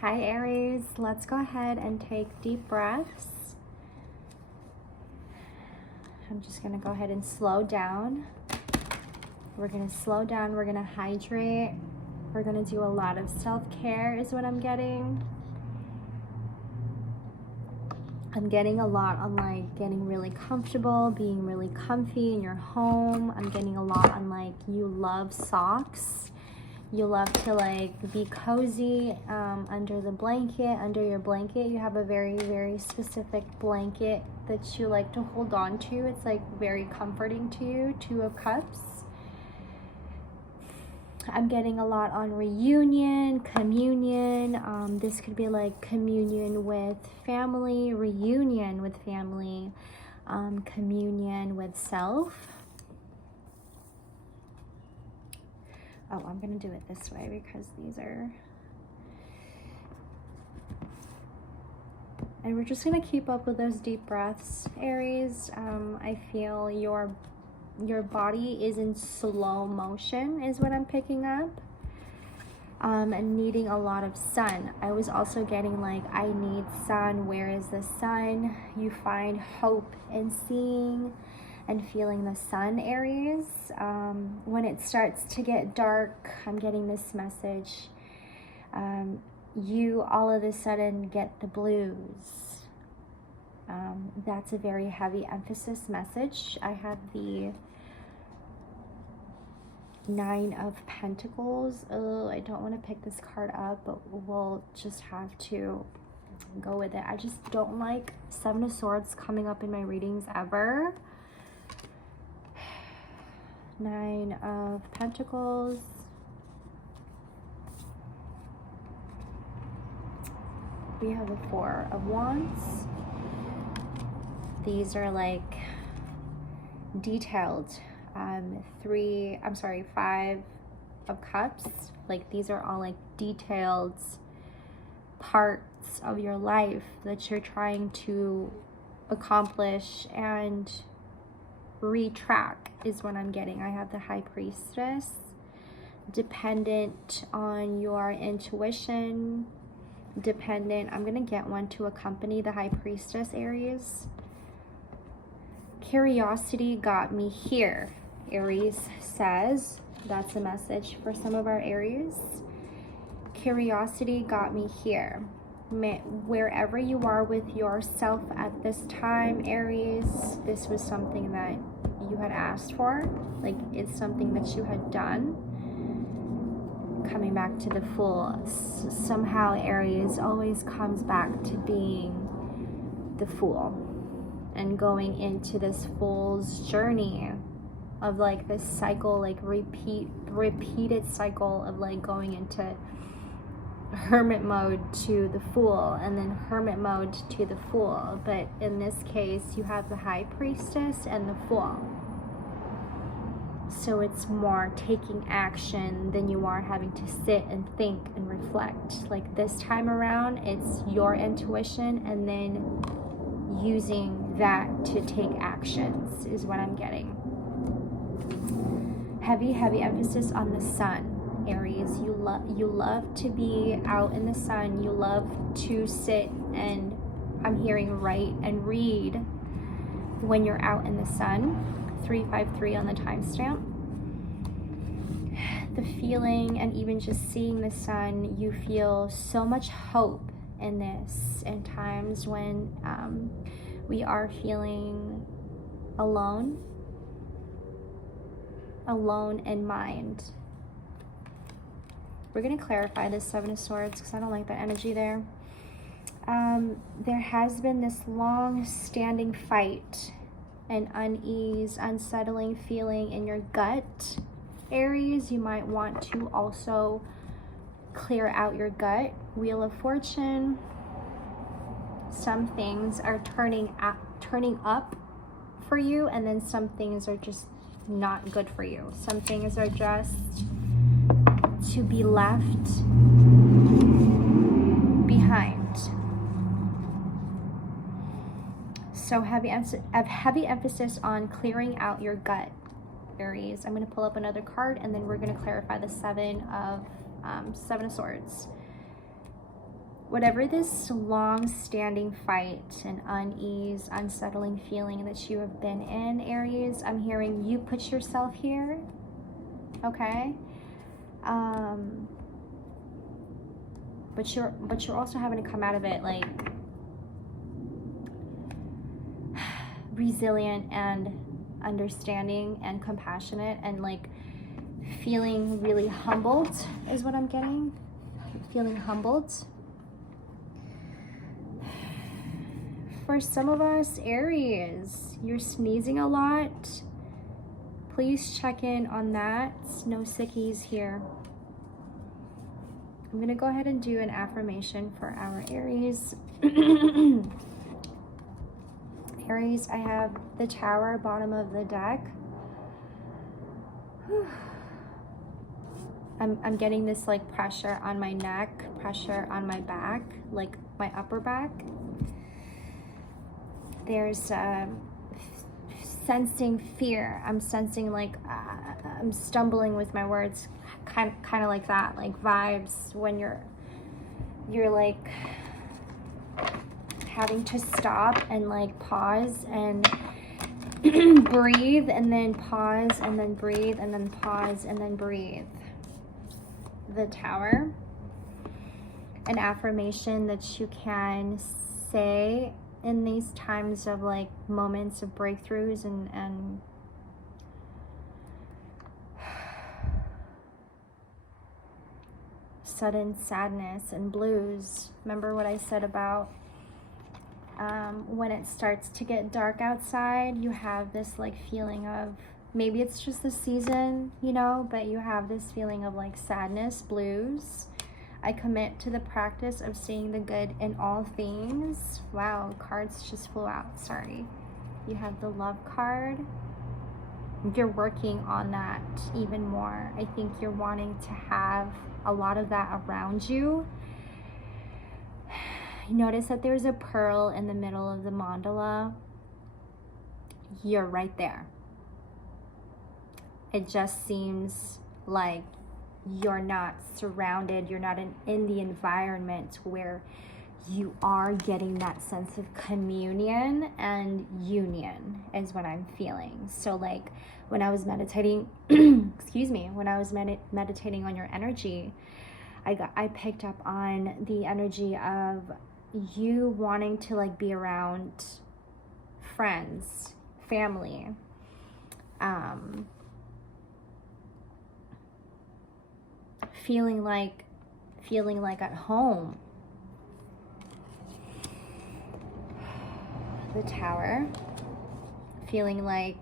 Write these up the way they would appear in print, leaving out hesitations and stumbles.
Hi Aries, let's go ahead and take deep breaths. I'm just gonna go ahead and slow down. We're gonna slow down, we're gonna hydrate. We're gonna do a lot of self-care is what I'm getting. I'm getting a lot on like getting really comfortable, being really comfy in your home. I'm getting a lot on like you love socks. You love to like be cozy under the blanket, under your blanket. You have a very, very specific blanket that you like to hold on to. It's like very comforting to you. 2 of Cups. I'm getting a lot on reunion, communion. This could be like communion with family, reunion with family, communion with self. Oh, I'm gonna do it this way because these are, and we're just gonna keep up with those deep breaths, Aries. I feel your body is in slow motion is what I'm picking up, and needing a lot of sun. I was also getting like, I need sun. Where is the sun? You find hope in seeing and feeling the sun, Aries. When it starts to get dark, I'm getting this message. You all of a sudden get the blues. That's a very heavy emphasis message. I have the 9 of Pentacles. Oh, I don't want to pick this card up, but we'll just have to go with it. I just don't like 7 of Swords coming up in my readings ever. 9 of Pentacles. We have the 4 of Wands. These are like detailed. 5 of Cups. Like these are all like detailed parts of your life that you're trying to accomplish and retrack is what I'm getting. I have the High Priestess, dependent on your intuition, dependent. I'm gonna get one to accompany the High Priestess, Aries. Curiosity got me here, Aries says. That's a message for some of our Aries. Curiosity got me here. Wherever you are with yourself at this time, Aries, this was something that you had asked for. Like it's something that you had done. Coming back to the Fool. Somehow Aries always comes back to being the Fool and going into this Fool's journey of like this cycle, like repeated cycle of like going into Hermit mode to the Fool and then Hermit mode to the Fool. But in this case you have the High Priestess and the Fool, so it's more taking action than you are having to sit and think and reflect. Like this time around it's your intuition and then using that to take actions is what I'm getting. Heavy emphasis on the sun, Aries. You love to be out in the sun. You love to sit and, I'm hearing, write and read when you're out in the sun. 353 on the timestamp. The feeling and even just seeing the sun, you feel so much hope in this, in times when we are feeling alone in mind. We're going to clarify this 7 of Swords because I don't like that energy there. There has been this long-standing fight and unease, unsettling feeling in your gut, Aries. You might want to also clear out your gut. Wheel of Fortune. Some things are turning up for you, and then some things are just not good for you. Some things are just to be left behind. So heavy emphasis on clearing out your gut, Aries. I'm going to pull up another card and then we're going to clarify the 7 of Swords. whatever this long-standing fight and unease, unsettling feeling that you have been in, Aries, I'm hearing you put yourself here, okay? But you're also having to come out of it like resilient and understanding and compassionate, and like feeling really humbled is what I'm getting. Feeling humbled. For some of us, Aries, you're sneezing a lot. Please check in on that. No sickies here. I'm gonna go ahead and do an affirmation for our Aries. Aries, I have the Tower, bottom of the deck. I'm getting this like pressure on my neck, pressure on my back, like my upper back. There's sensing fear. I'm sensing like I'm stumbling with my words, kind of like that, like vibes when you're like having to stop and like pause and breathe, and then pause and then breathe, and then pause and then breathe. The Tower, an affirmation that you can say in these times of like moments of breakthroughs and sudden sadness and blues. Remember what I said about when it starts to get dark outside, you have this like feeling of, maybe it's just the season, you know, but you have this feeling of like sadness, blues. I commit to the practice of seeing the good in all things. Wow, cards just flew out, sorry. You have the Love card. You're working on that even more. I think you're wanting to have a lot of that around you. Notice that there's a pearl in the middle of the mandala. You're right there. It just seems like you're not surrounded, you're not in the environment where you are getting that sense of communion and union is what I'm feeling. So like when I was meditating, excuse me, when I was meditating on your energy, I picked up on the energy of you wanting to like be around friends, family, feeling like at home. The Tower, feeling like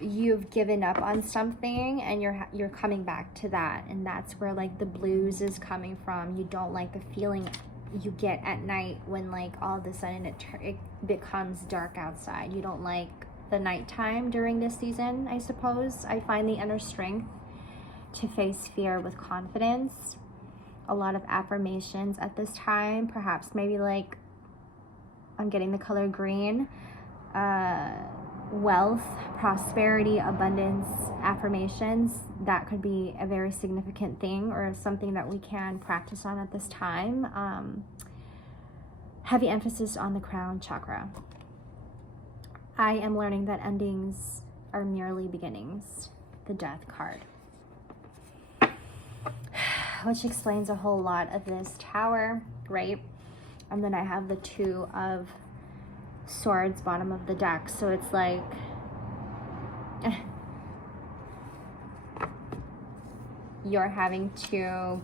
you've given up on something and you're coming back to that, and that's where like the blues is coming from. You don't like the feeling you get at night when like all of a sudden it becomes dark outside. You don't like the nighttime during this season, I suppose. I find the inner strength to face fear with confidence. A lot of affirmations at this time, perhaps maybe like I'm getting the color green, wealth, prosperity, abundance affirmations. That could be a very significant thing or something that we can practice on at this time. Heavy emphasis on the crown chakra. I am learning that endings are merely beginnings. The Death card, which explains a whole lot of this Tower, right? And then I have the Two of Swords, bottom of the deck. So it's like, you're having to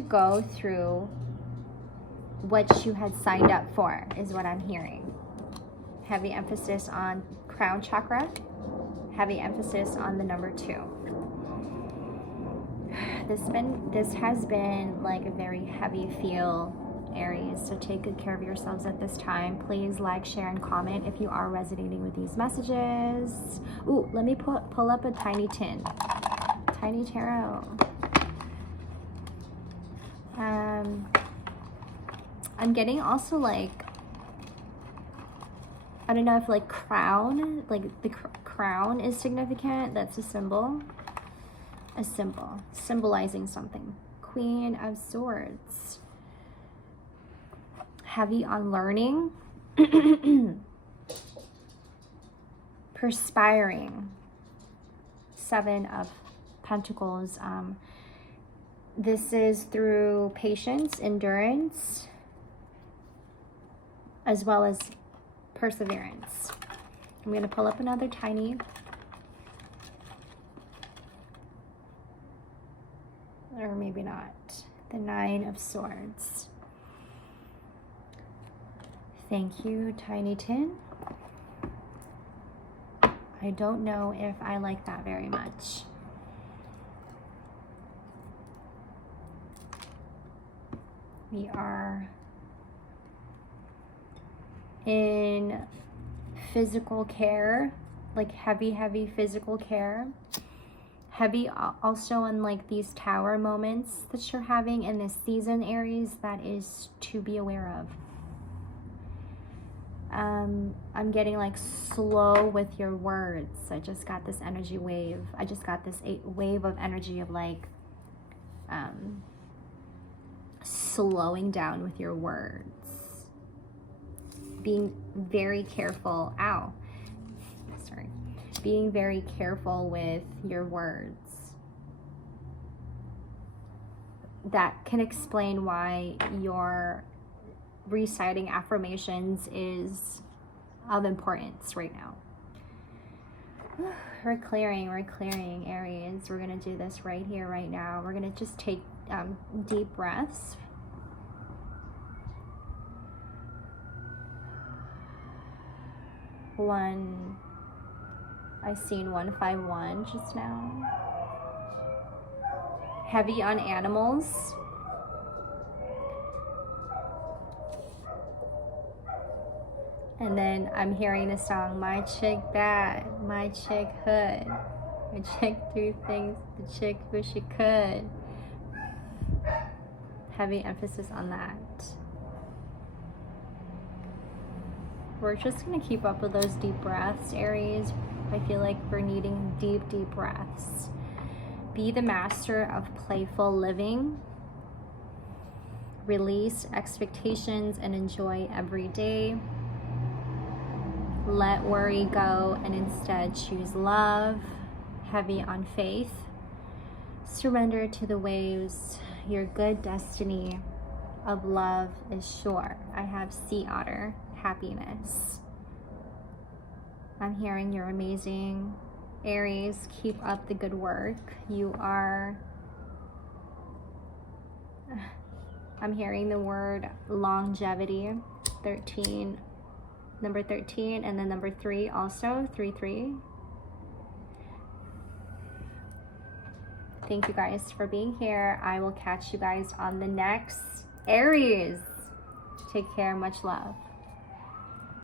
go through what you had signed up for, is what I'm hearing. Heavy emphasis on crown chakra, heavy emphasis on the number 2. This has been like a very heavy feel, Aries, so take good care of yourselves at this time. Please like, share, and comment if you are resonating with these messages. Ooh, let me pull up a tiny tin. Tiny tarot. I'm getting also like, I don't know if like crown, like the crown is significant. That's a symbol. A symbol symbolizing something. Queen of Swords. Heavy on learning. Perspiring. Seven of Pentacles. This is through patience, endurance, as well as perseverance. I'm going to pull up another tiny. Or maybe not. The Nine of Swords. Thank you, Tiny Tin. I don't know if I like that very much. We are in physical care, like heavy physical care. Heavy also on like these tower moments that you're having in this season, Aries, that is to be aware of. I'm getting like slow with your words. I just got this energy wave. I just got this wave of energy of like slowing down with your words. Being very careful. Ow. Sorry. Being very careful with your words. That can explain why your reciting affirmations is of importance right now. We're clearing, Aries. We're going to do this right here, right now. We're going to just take deep breaths. I seen 151 just now. Heavy on animals. And then I'm hearing the song, my chick bad, my chick hood, my chick do things the chick wish she could. Heavy emphasis on that. We're just going to keep up with those deep breaths, Aries. I feel like we're needing deep breaths. Be the master of playful living. Release expectations and enjoy every day. Let worry go and instead choose love. Heavy on faith. Surrender to the waves. Your good destiny of love is sure. I have sea otter. Happiness. I'm hearing you're amazing. Aries, keep up the good work. You are... I'm hearing the word longevity. 13. Number 13 and then number 3 also. 3-3. Thank you guys for being here. I will catch you guys on the next Aries. Take care. Much love.